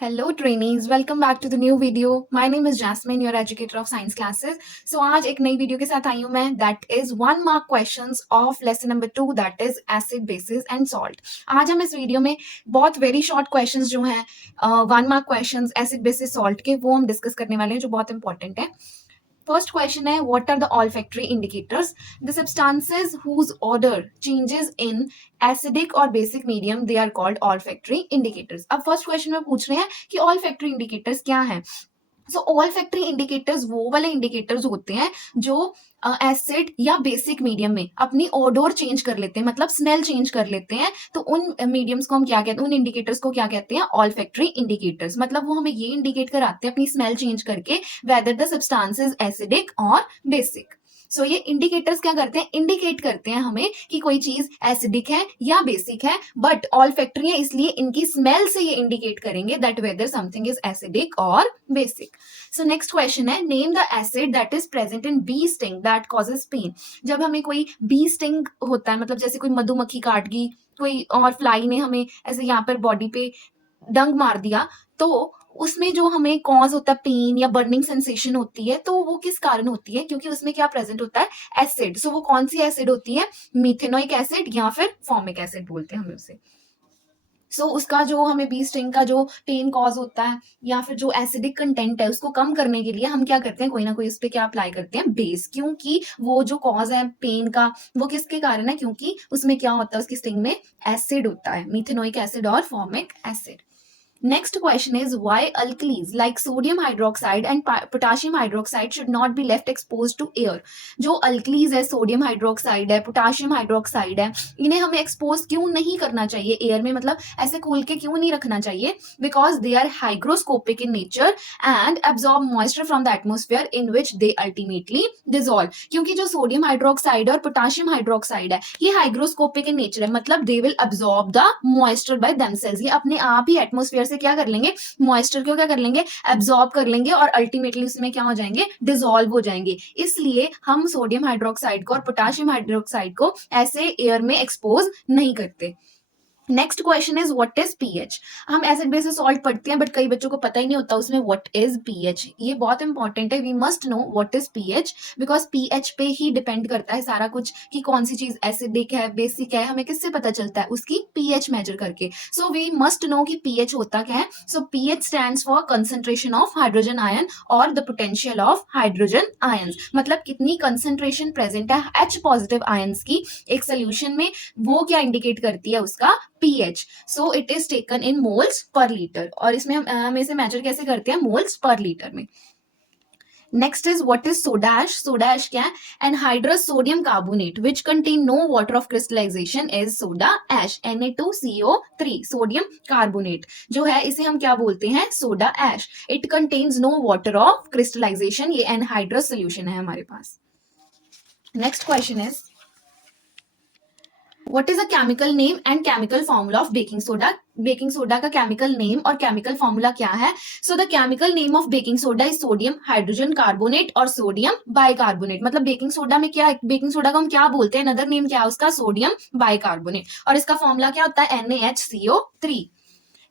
Hello trainees, welcome back to the new video. My name is Jasmine, your educator of science classes. So आज एक नई video के साथ आई हूँ मैं. That is 1 mark questions of lesson number 2, that is acid, bases and salt. आज हम इस वीडियो में बहुत वेरी शॉर्ट क्वेश्चंस जो हैं 1 mark questions acid, bases, salt के वो हम डिस्कस करने वाले हैं जो बहुत इंपॉर्टेंट है. First question है, what are the olfactory indicators? The substances whose odor changes in acidic or basic medium, they are called olfactory indicators. अब first question में पूछ रहे हैं कि olfactory indicators क्या हैं. सो olfactory indicators वो वाले indicators होते हैं जो एसिड या बेसिक मीडियम में अपनी ओडोर चेंज कर लेते हैं, मतलब स्मेल चेंज कर लेते हैं. तो उन मीडियम्स को हम क्या कहते हैं, उन इंडिकेटर्स को क्या कहते हैं, ऑल्फैक्टरी इंडिकेटर्स. मतलब वो हमें ये इंडिकेट कराते हैं अपनी स्मेल चेंज करके whether the substance is acidic और बेसिक. सो ये इंडिकेटर्स क्या करते हैं, इंडिकेट करते हैं हमें कि कोई चीज एसिडिक है या बेसिक है, बट ऑल्फैक्टरी है इसलिए इनकी स्मेल से ये इंडिकेट करेंगे that whether something is acidic और बेसिक. सो नेक्स्ट क्वेश्चन है, name the acid that is present in bee sting that causes pain. जब हमें कोई बी स्टिंग होता है, मतलब जैसे कोई मधुमक्खी काट गई, कोई और फ्लाई ने हमें ऐसे यहाँ पर बॉडी पे डंग मार दिया, तो उसमें जो हमें कॉज होता है पेन या बर्निंग सेंसेशन होती है, तो वो किस कारण होती है, क्योंकि उसमें क्या प्रेजेंट होता है, एसिड. सो वो कौन सी एसिड होती है, मिथेनोइक एसिड या फिर फॉर्मिक एसिड बोलते हैं हमें उसे. उसका जो हमें बी स्टिंग का जो पेन कॉज होता है या फिर जो एसिडिक कंटेंट है उसको कम करने के लिए हम क्या करते हैं, कोई ना कोई उस पर क्या अप्लाई करते हैं, बेस. क्योंकि वो जो कॉज है पेन का वो किसके कारण है, क्योंकि उसमें क्या होता है, उसकी स्टिंग में एसिड होता है, मिथेनोइक एसिड और formic acid. Next question is, why alkalis like sodium hydroxide and potassium hydroxide should not be left exposed to air. जो अल्कलीज है, सोडियम हाइड्रोक्साइड है, पोटाशियम हाइड्रोक्साइड है, इन्हें हमें एक्सपोज क्यों नहीं करना चाहिए एयर में, मतलब ऐसे खोल के क्यों नहीं रखना चाहिए, because they are hygroscopic in nature and absorb moisture from the atmosphere in which they ultimately dissolve. क्योंकि जो सोडियम हाइड्रोक्साइड और पोटाशियम हाइड्रोक्साइड है ये हाइग्रोस्कोपिक इन नेचर है, मतलब they will absorb the moisture by themselves. ये अपने आप ही एटमोस्फेयर से क्या कर लेंगे, मॉइस्चर को क्या कर लेंगे, एब्जॉर्ब कर लेंगे और अल्टीमेटली उसमें क्या हो जाएंगे, डिसॉल्व हो जाएंगे. इसलिए हम सोडियम हाइड्रोक्साइड को और पोटाशियम हाइड्रोक्साइड को ऐसे एयर में एक्सपोज नहीं करते. Next question is, what is pH. हम एसिड बेसिस सॉल्ट पढ़ते हैं बट कई बच्चों को पता ही नहीं होता उसमें व्हाट इज पीएच. ये बहुत इंपॉर्टेंट है, we must know what is pH, because pH पे ही डिपेंड करता है सारा कुछ कि कौन सी चीज एसिडिक है बेसिक है, हमें किससे पता चलता है, उसकी पीएच मेजर करके. सो वी मस्ट नो कि पीएच होता क्या है. So pH stands for concentration of hydrogen ion और the potential of hydrogen ions. मतलब कितनी कंसंट्रेशन प्रेजेंट है एच पॉजिटिव आयंस की एक सोल्यूशन में, वो क्या इंडिकेट करती है, उसका pH. So it is taken in moles per liter और इसमें हम इसे मेजर कैसे करते हैं, moles per liter में. Next is, what is soda ash. Soda ash क्या है, anhydrous sodium carbonate which contain no water of crystallization is soda ash. Na2CO3 sodium carbonate जो है इसे हम क्या बोलते हैं, soda ash. It contains no water of crystallization. ये anhydrous solution है हमारे पास. Next question is, What is a chemical name and chemical formula of baking soda? Baking soda का केमिकल नेम और केमिकल फॉर्मूला क्या है. So the chemical name of baking soda is sodium hydrogen carbonate और sodium bicarbonate. मतलब baking soda में क्या, baking soda को हम क्या बोलते हैं, अनदर नेम क्या है उसका, सोडियम बाइकार्बोनेट, और इसका फॉर्मूला क्या होता है, NaHCO3.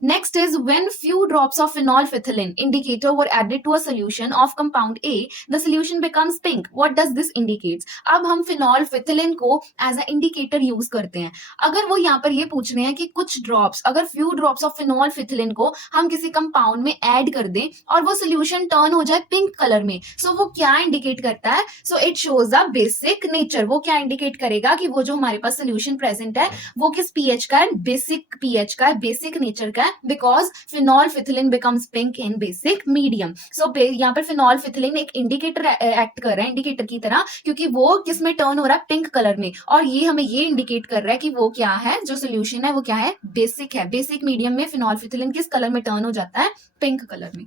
Next is, when few drops of phenolphthalein indicator were added to a solution of compound A, the solution becomes pink. What does this indicates? अब हम phenolphthalein को as a indicator use करते हैं. अगर वो यहाँ पर ये पूछ रहे हैं कि कुछ drops, अगर few drops of phenolphthalein को हम किसी compound में add कर दें और वो solution turn हो जाए pink color में, so वो क्या indicate करता है, so it shows the basic nature. वो क्या indicate करेगा कि वो जो हमारे पास solution present है वो किस pH का है, basic pH का है, basic nature का है, because phenolphthalein becomes pink in basic medium. So यहाँ पर phenolphthalein एक इंडिकेटर एक्ट कर रहा है, इंडिकेटर की तरह, क्योंकि वो किस में टर्न हो रहा है, पिंक कलर में, और ये हमें ये इंडिकेट कर रहा है कि वो क्या है, जो सोल्यूशन है वो क्या है, बेसिक है. बेसिक मीडियम में phenolphthalein किस कलर में टर्न हो जाता है, पिंक कलर में.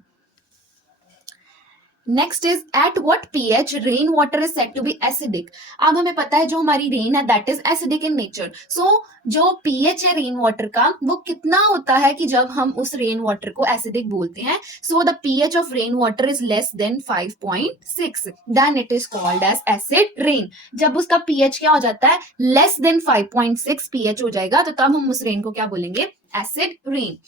Next is, at what pH rain water is said to be acidic. अब हमें पता है जो हमारी रेन है that is acidic in nature. So जो pH है रेन वाटर का वो कितना होता है कि जब हम उस रेन वाटर को एसिडिक बोलते हैं. So the pH of rain water is less than 5.6, then it is called as acid rain. जब उसका pH क्या हो जाता है, लेस देन 5.6 pH हो जाएगा, तो तब हम उस रेन को क्या बोलेंगे, acid rain.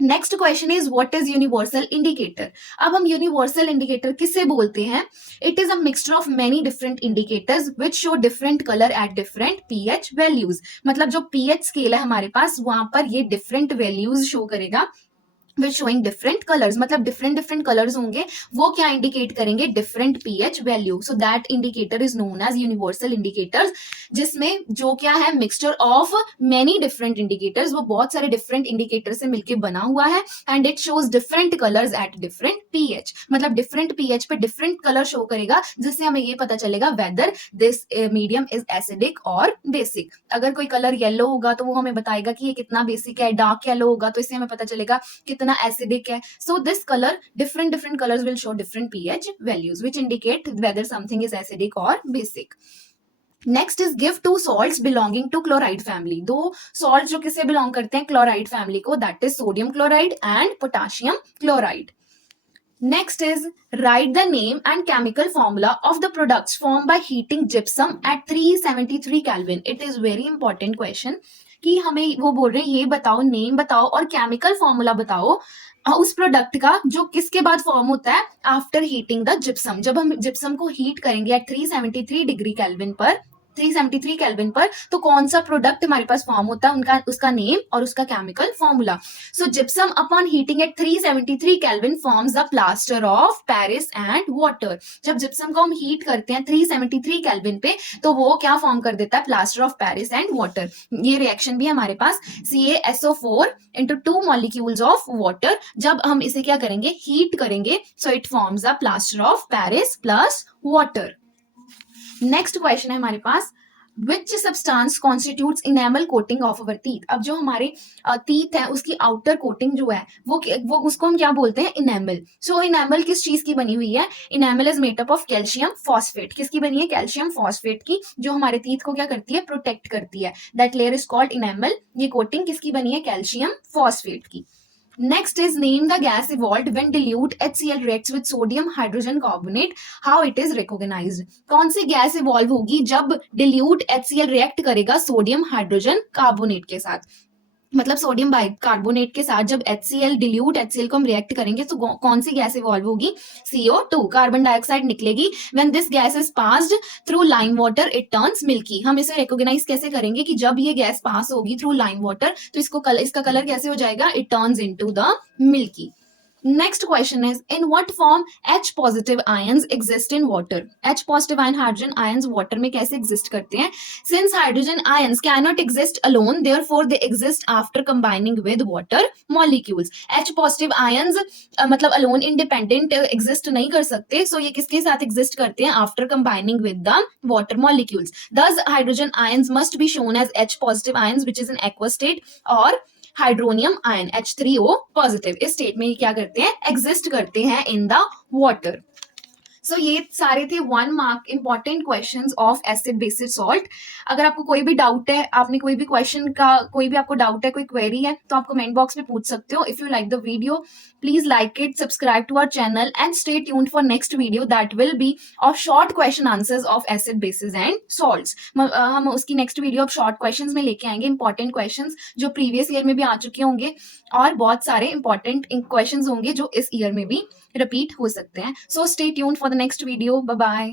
Next question is what is universal indicator. अब हम यूनिवर्सल इंडिकेटर किसे बोलते हैं? It is a mixture of many different indicators which show different colour at different pH values. मतलब जो पीएच स्केल है हमारे पास, वहां पर ये डिफरेंट वैल्यूज शो करेगा विच शोइंग डिफरेंट कलर्स। मतलब डिफरेंट डिफरेंट कलर्स होंगे, वो क्या इंडिकेट करेंगे? Different pH value. So that indicator is known as universal indicators, जिसमें जो क्या है, mixture of many different indicators, वो बहुत सारे डिफरेंट इंडिकेटर से मिलकर बना हुआ है। And it shows different colours at different pH. मतलब डिफरेंट पीएच पे डिफरेंट कलर शो करेगा, जिससे हमें ये पता चलेगा whether this medium is acidic और बेसिक। अगर कोई कलर येलो होगा तो वो हमें बताएगा कि ये कितना बेसिक है, डार्क येलो होगा तो इससे हमें पता चलेगा कितना एसिडिक है। So this colour, different different colours will show different pH values which indicate whether something is acidic और basic. Next is give two salts belonging to chloride family. दो सॉल्ट जो किसे बिलोंग करते हैं? क्लोराइड फैमिली को, that is sodium chloride and potassium chloride. Next is write the name and chemical formula of the products formed by heating gypsum at 373 Kelvin. It is very important question कि हमें वो बोल रहे हैं ये बताओ, name बताओ और केमिकल फॉर्मूला बताओ उस प्रोडक्ट का जो किसके बाद फॉर्म होता है आफ्टर हीटिंग द जिप्सम। जब हम जिप्सम को हीट करेंगे एट 373 डिग्री केल्विन पर, 373 केल्विन पर, तो कौन सा प्रोडक्ट हमारे पास फॉर्म होता है, उनका उसका नेम और उसका chemical formula. So gypsum upon heating eight 373 kelvin forms the plaster of Paris and water. जब जिप्सम को हम हीट करते हैं 373 केल्विन पे, तो वो क्या फॉर्म कर देता है? Plaster of Paris and water. ये रिएक्शन भी हमारे पास CaSO4 into 2 molecules of water। जब हम इसे क्या करेंगे? हीट करेंगे, so it forms the plaster of Paris plus water. Next question है हमारे पास, which substance constitutes enamel coating of our teeth. अब जो हमारे टीथ है उसकी आउटर कोटिंग जो है वो उसको हम क्या बोलते हैं? इनेमल। सो इनेमल किस चीज की बनी हुई है? Enamel is made up of calcium phosphate. किसकी बनी है? कैल्शियम फॉस्फेट की, जो हमारे टीथ को क्या करती है? प्रोटेक्ट करती है। That layer is called enamel. ये कोटिंग किसकी बनी है? कैल्शियम फॉस्फेट की। Next is name the gas evolved when dilute HCl reacts with sodium hydrogen carbonate. How it is recognized? कौन सी गैस इवॉल्व होगी जब dilute HCl रिएक्ट करेगा sodium hydrogen carbonate के साथ? मतलब सोडियम बाइकार्बोनेट के साथ जब HCl डिल्यूट HCl को हम रिएक्ट करेंगे तो कौन सी गैस इवॉल्व होगी? CO2, कार्बन डाइऑक्साइड निकलेगी। When this gas is passed through lime water it turns milky. हम इसे रिकॉग्नाइज कैसे करेंगे कि जब ये गैस पास होगी थ्रू लाइम वाटर तो इसका कलर कैसे हो जाएगा? It turns into the milky. Next question is, in what form H positive ions exist in water? H positive ion hydrogen ions water में कैसे exist करते हैं? Since hydrogen ions cannot exist alone, therefore they exist after combining with water molecules. H positive ions मतलब alone independent exist नहीं कर सकते, so ये किसके साथ exist करते हैं? After combining with the water molecules. Thus hydrogen ions must be shown as H positive ions which is in aqueous state, और हाइड्रोनियम आयन H3O पॉजिटिव इस स्टेट में क्या करते हैं? एग्जिस्ट करते हैं इन द वाटर। सो ये सारे थे 1 mark important questions of acid basis salt. अगर आपको कोई भी डाउट है, आपने कोई भी क्वेश्चन का कोई भी आपको डाउट है, कोई क्वेरी है, तो आप कमेंट बॉक्स में पूछ सकते हो। If you like the video please like it, subscribe to our channel and stay tuned for next video that will be of short question answers of acid bases and salts. हम उसकी next video of short questions में लेके आएंगे, important questions जो previous year में भी आ चुके होंगे और बहुत सारे इंपॉर्टेंट क्वेश्चंस होंगे जो इस ईयर में भी रिपीट हो सकते हैं। So stay tuned for the next video. Bye bye.